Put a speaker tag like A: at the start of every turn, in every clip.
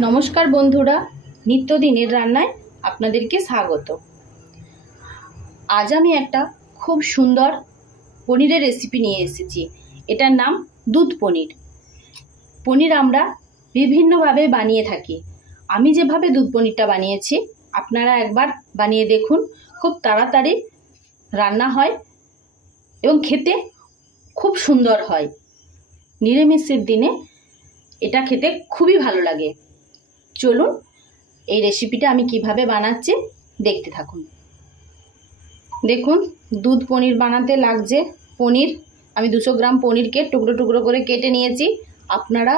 A: নমস্কার বন্ধুরা, নিত্যদিনের রান্নায় আপনাদেরকে স্বাগত। আজ আমি একটা খুব সুন্দর পনিরের রেসিপি নিয়ে এসেছি। এটার নাম দুধ পনির। পনির আমরা বিভিন্নভাবে বানিয়ে থাকি। আমি যেভাবে দুধ পনিরটা বানিয়েছি, আপনারা একবার বানিয়ে দেখুন, খুব তাড়াতাড়ি রান্না হয় এবং খেতে খুব সুন্দর হয়। নিরামিষের দিনে এটা খেতে খুবই ভালো লাগে। চলুন এই রেসিপিটা আমি কীভাবে বানাচ্ছি দেখতে থাকুন। দেখুন, দুধ পনির বানাতে লাগছে। পনির, আমি দুশো গ্রাম পনিরকে টুকরো টুকরো করে কেটে নিয়েছি। আপনারা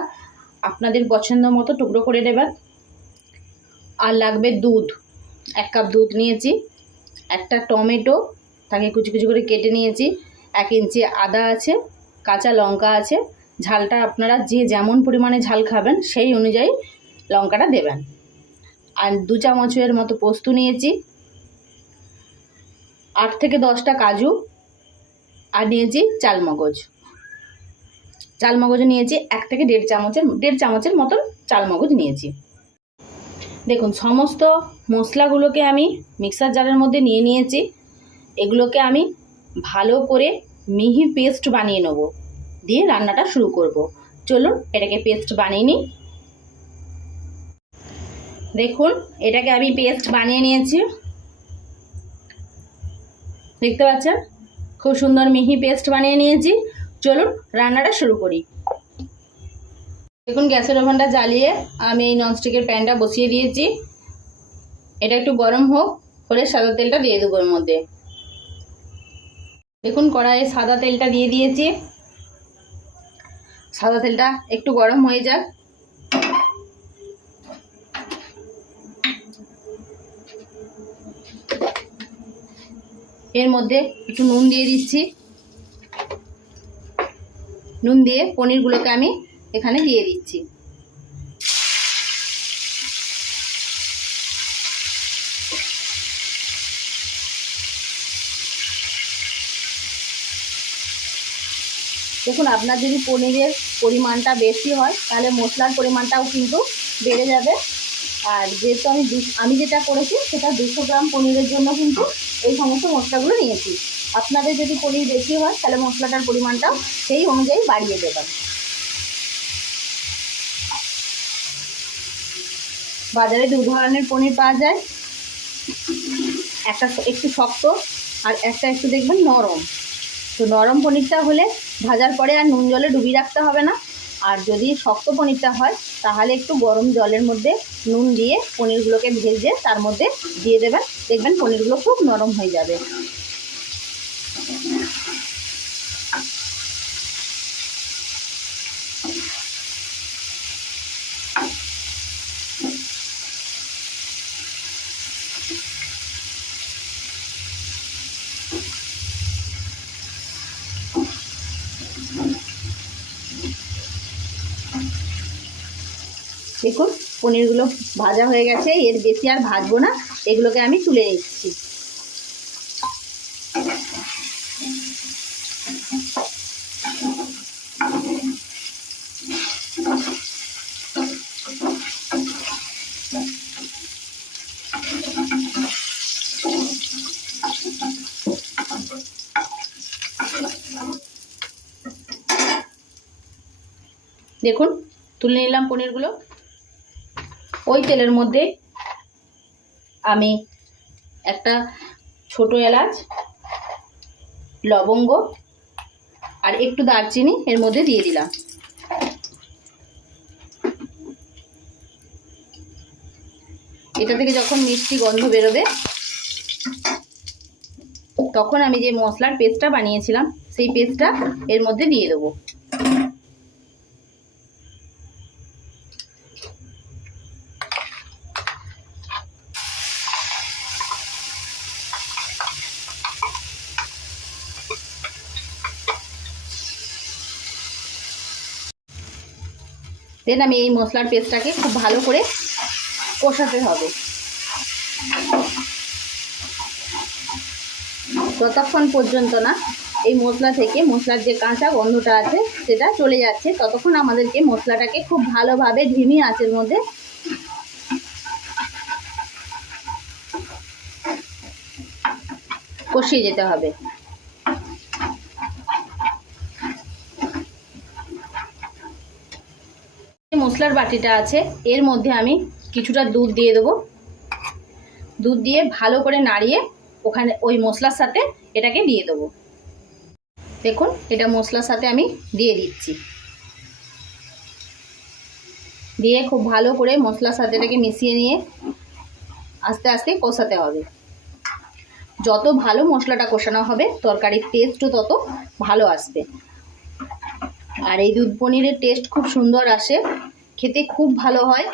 A: আপনাদের পছন্দ মতো টুকরো করে নেবেন। আর লাগবে দুধ। এক কাপ দুধ নিয়েছি। একটা টমেটো, তাকে কুচি কুচি করে কেটে নিয়েছি। এক ইঞ্চি আদা আছে, কাঁচা লঙ্কা আছে। ঝালটা আপনারা যে যেমন পরিমাণে ঝাল খাবেন, সেই অনুযায়ী লঙ্কাটা দেবেন। আর দু চামচের মতো পোস্ত নিয়েছি। আট থেকে দশটা কাজু। আর নিয়েছি চালমগজ। চালমগজ নিয়েছি এক থেকে দেড় চামচের দেড় চামচের মতন চালমগজ নিয়েছি। দেখুন, সমস্ত মশলাগুলোকে আমি মিক্সার জারের মধ্যে নিয়ে নিয়েছি। এগুলোকে আমি ভালো করে মিহি পেস্ট বানিয়ে নেব। দিয়ে রান্নাটা শুরু করব। চলুন, এটাকে পেস্ট বানিয়ে নিই। দেখুন, এটাকে আমি পেস্ট বানিয়ে নিয়েছি। দেখতে পাচ্ছেন? খুব সুন্দর মিহি পেস্ট বানিয়ে নিয়েছি। চলুন রান্নাটা শুরু করি। দেখুন, গ্যাসের ওভেনটা জ্বালিয়ে আমি এই ননস্টিকের প্যানটা বসিয়ে দিয়েছি। এটা একটু গরম হোক, হলে সাদা তেলটা দিয়ে দেবো এর মধ্যে। দেখুন, কড়াইয়ে সাদা তেলটা দিয়ে দিয়েছি। সাদা তেলটা একটু গরম হয়ে যাক। এর মধ্যে একটু নুন দিয়ে দিচ্ছি। নুন দিয়ে পনিরগুলোকে আমি এখানে দিয়ে দিচ্ছি। দেখুন, আপনার যদি পনিরের পরিমাণটা বেশি হয়, তাহলে মশলার পরিমাণটাও কিন্তু বেড়ে যাবে। আর যেহেতু আমি আমি যেটা করেছি, সেটা দুশো গ্রাম পনিরের জন্য কিন্তু এই সমস্ত মশলাগুলো নিয়েছি। আপনাদের যদি পনির বেশি হয়, তাহলে মশলাটার পরিমাণটাও সেই অনুযায়ী বাড়িয়ে দেবেন। বাজারে দু ধরনের পনির পাওয়া যায়। একটা একটু শক্ত আর একটা একটু দেখবেন নরম। তো নরম পনিরটা হলে ভাজার পরে আর নুন জলে ডুবিয়ে রাখতে হবে না। আর যদি শক্ত পনিরটা হয়, তাহলে একটু গরম জলের মধ্যে নুন দিয়ে পনিরগুলোকে ভেজে তার মধ্যে দিয়ে দেবেন। দেখবেন পনিরগুলো খুব নরম হয়ে যাবে। দেখুন পনিরগুলো ভাজা হয়ে গেছে। এর বেশি আর ভাজবো না। এগুলোকে আমি তুলে নিচ্ছি। দেখুন, তুলে নিলাম পনিরগুলো। ওই তেলের মধ্যে আমি একটা ছোট এলাচ, লবঙ্গ আর একটু দারচিনি এর মধ্যে দিয়ে দিলাম। এটা থেকে যখন মিষ্টি গন্ধ বেরোবে, তখন আমি যে মশলার পেস্টটা বানিয়েছিলাম, সেই পেস্টটা এর মধ্যে দিয়ে দেবো। দেন আমি এই মশলার পেস্টটাকে খুব ভালো করে কষাতে হবে। ততক্ষণ পর্যন্ত না, এই মশলা থেকে মশলার যে কাঁচা গন্ধটা আছে, সেটা চলে যাচ্ছে। ততক্ষণ আমাদেরকে মশলাটাকে খুব ভালোভাবে ধিমি আঁচের মধ্যে কষিয়ে যেতে হবে। মশলার বাটিটা আছে, এর মধ্যে আমি কিছুটা দুধ দিয়ে দেবো। দুধ দিয়ে ভালো করে নাড়িয়ে ওখানে ওই মশলার সাথে এটাকে দিয়ে দেবো। দেখুন, এটা মশলার সাথে আমি দিয়ে দিচ্ছি। দিয়ে খুব ভালো করে মশলার সাথে এটাকে মিশিয়ে নিয়ে আস্তে আস্তে কষাতে হবে। যত ভালো মশলাটা কষানো হবে, তরকারির টেস্টও তত ভালো আসবে। আর এই দুধ পনিরের টেস্ট খুব সুন্দর আসে। খেতে খুব ভালো হয়।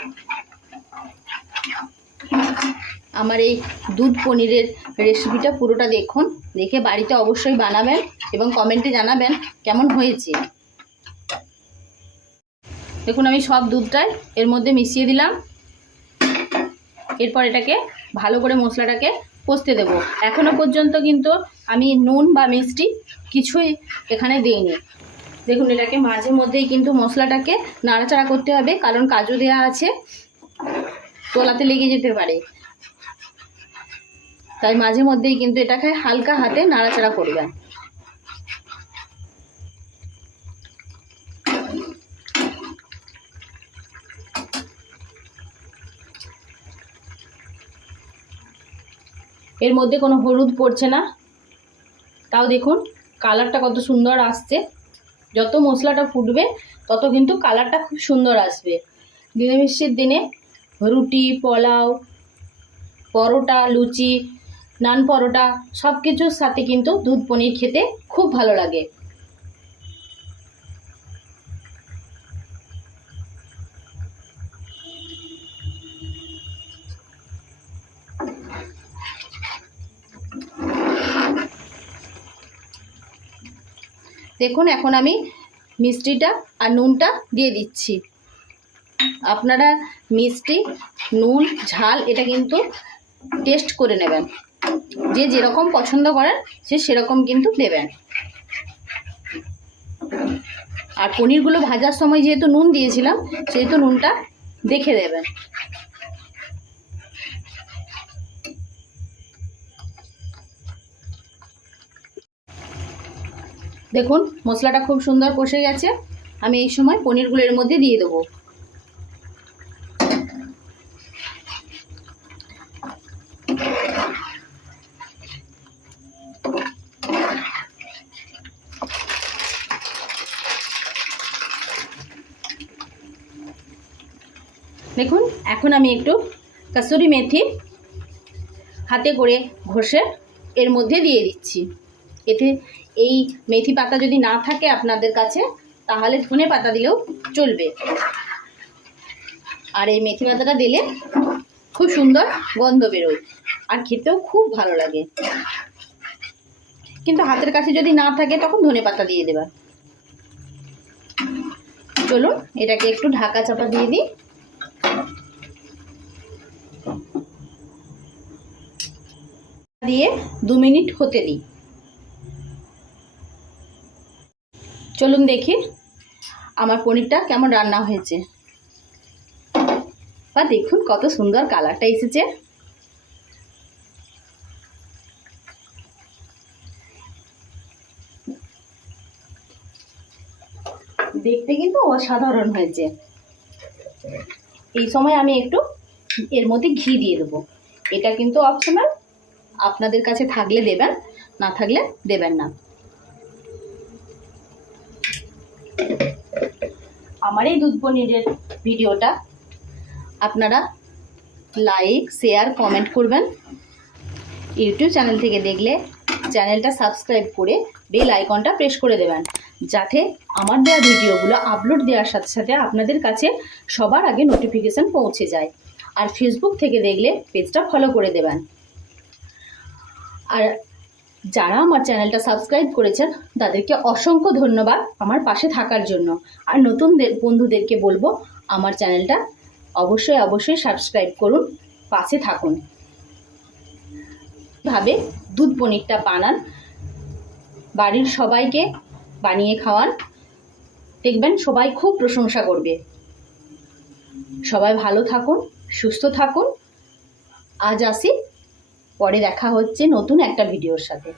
A: আমার এই দুধ পনিরের রেসিপিটা পুরোটা দেখুন। দেখে বাড়িতে অবশ্যই বানাবেন এবং কমেন্টে জানাবেন কেমন হয়েছে। দেখুন, আমি সব দুধটাই এর মধ্যে মিশিয়ে দিলাম। এরপর এটাকে ভালো করে মশলাটাকে কষতে দেবো। এখনও পর্যন্ত কিন্তু আমি নুন বা মিষ্টি কিছুই এখানে দিইনি। দেখুন, এটাকে মাঝে মধ্যেই কিন্তু মশলাটাকে নাড়াচাড়া করতে হবে, কারণ কাজু দেওয়া আছে, তোলাতে লেগে যেতে পারে। তাই মাঝে মধ্যেই কিন্তু এটাকে হালকা হাতে নাড়াচাড়া করবেন। এর মধ্যে কোনো হলুদ পড়ছে না। তাও দেখুন, কালারটা কত সুন্দর আসছে। যত মশলাটা ফুটবে, তত কিন্তু কালারটা খুব সুন্দর আসবে। নিরামিষের দিনে রুটি, পোলাও, পরোটা, লুচি, নান পরোটা সব কিছুর সাথে কিন্তু দুধ পনির খেতে খুব ভালো লাগে। দেখুন, এখন আমি মিষ্টিটা আর নুনটা দিয়ে দিচ্ছি। আপনারা মিষ্টি, নুন, ঝাল এটা কিন্তু টেস্ট করে নেবেন। যে যেরকম পছন্দ করেন, সে সেরকম কিন্তু দেবেন। আর পনিরগুলো ভাজার সময় যেহেতু নুন দিয়েছিলাম, সেহেতু নুনটা দেখে দেবেন। দেখুন, মশলাটা খুব সুন্দর কষে গেছে। আমি এই সময় পনিরগুলো এর মধ্যে দিয়ে দেবো। দেখুন, এখন আমি একটু কাসুরি মেথি হাতে করে ঘষে এর মধ্যে দিয়ে দিচ্ছি। এতে এই মেথি পাতা যদি না থাকে আপনাদের কাছে, তাহলে ধনে পাতা দিলেও চলবে। আর এই মেথি পাতাটা দিলে খুব সুন্দর গন্ধ বেরোয়, আর খেতেও খুব ভালো লাগে। কিন্তু হাতের কাছে যদি না থাকে, তখন ধনে পাতা দিয়ে দেবেন। চলুন, এটাকে একটু ঢাকা চাপা দিয়ে দিই। দিয়ে দু মিনিট হতে দিই। চলুন দেখি আমার পনিরটা কেমন রান্না হয়েছে। বা দেখুন কত সুন্দর কালারটা এসেছে। দেখতে কিন্তু অসাধারণ হয়েছে। এই সময় আমি একটু এর মধ্যে ঘি দিয়ে দেবো। এটা কিন্তু অপশনাল আপনাদের কাছে থাকলে দেবেন, না থাকলে দেবেন না। আমার এই দুধ পনিরের ভিডিওটা। আপনারা লাইক শেয়ার কমেন্ট করবেন। ইউটিউব চ্যানেল থেকে দেখলে চ্যানেলটা সাবস্ক্রাইব করে বেল আইকনটা প্রেস করে দেবেন। যাতে আমার দেওয়া ভিডিওগুলো আপলোড দেওয়ার সাথে সাথে আপনাদের কাছে সবার আগে নোটিফিকেশান পৌঁছে যায়। আর ফেসবুক থেকে দেখলে পেজটা ফলো করে দেবেন। আর যারা আমার চ্যানেলটা সাবস্ক্রাইব করেছেন, তাদেরকে অসংখ্য ধন্যবাদ আমার পাশে থাকার জন্য। আর নতুনদের বন্ধুদেরকে বলব, আমার চ্যানেলটা অবশ্যই অবশ্যই সাবস্ক্রাইব করুন, পাশে থাকুন। ভাবে দুধ পনিরটা বানান, বাড়ির সবাইকে বানিয়ে খাওয়ান। দেখবেন সবাই খুব প্রশংসা করবে। সবাই ভালো থাকুন, সুস্থ থাকুন। আজ আসি পরে দেখা হচ্ছে নতুন একটা ভিডিওর সাথে।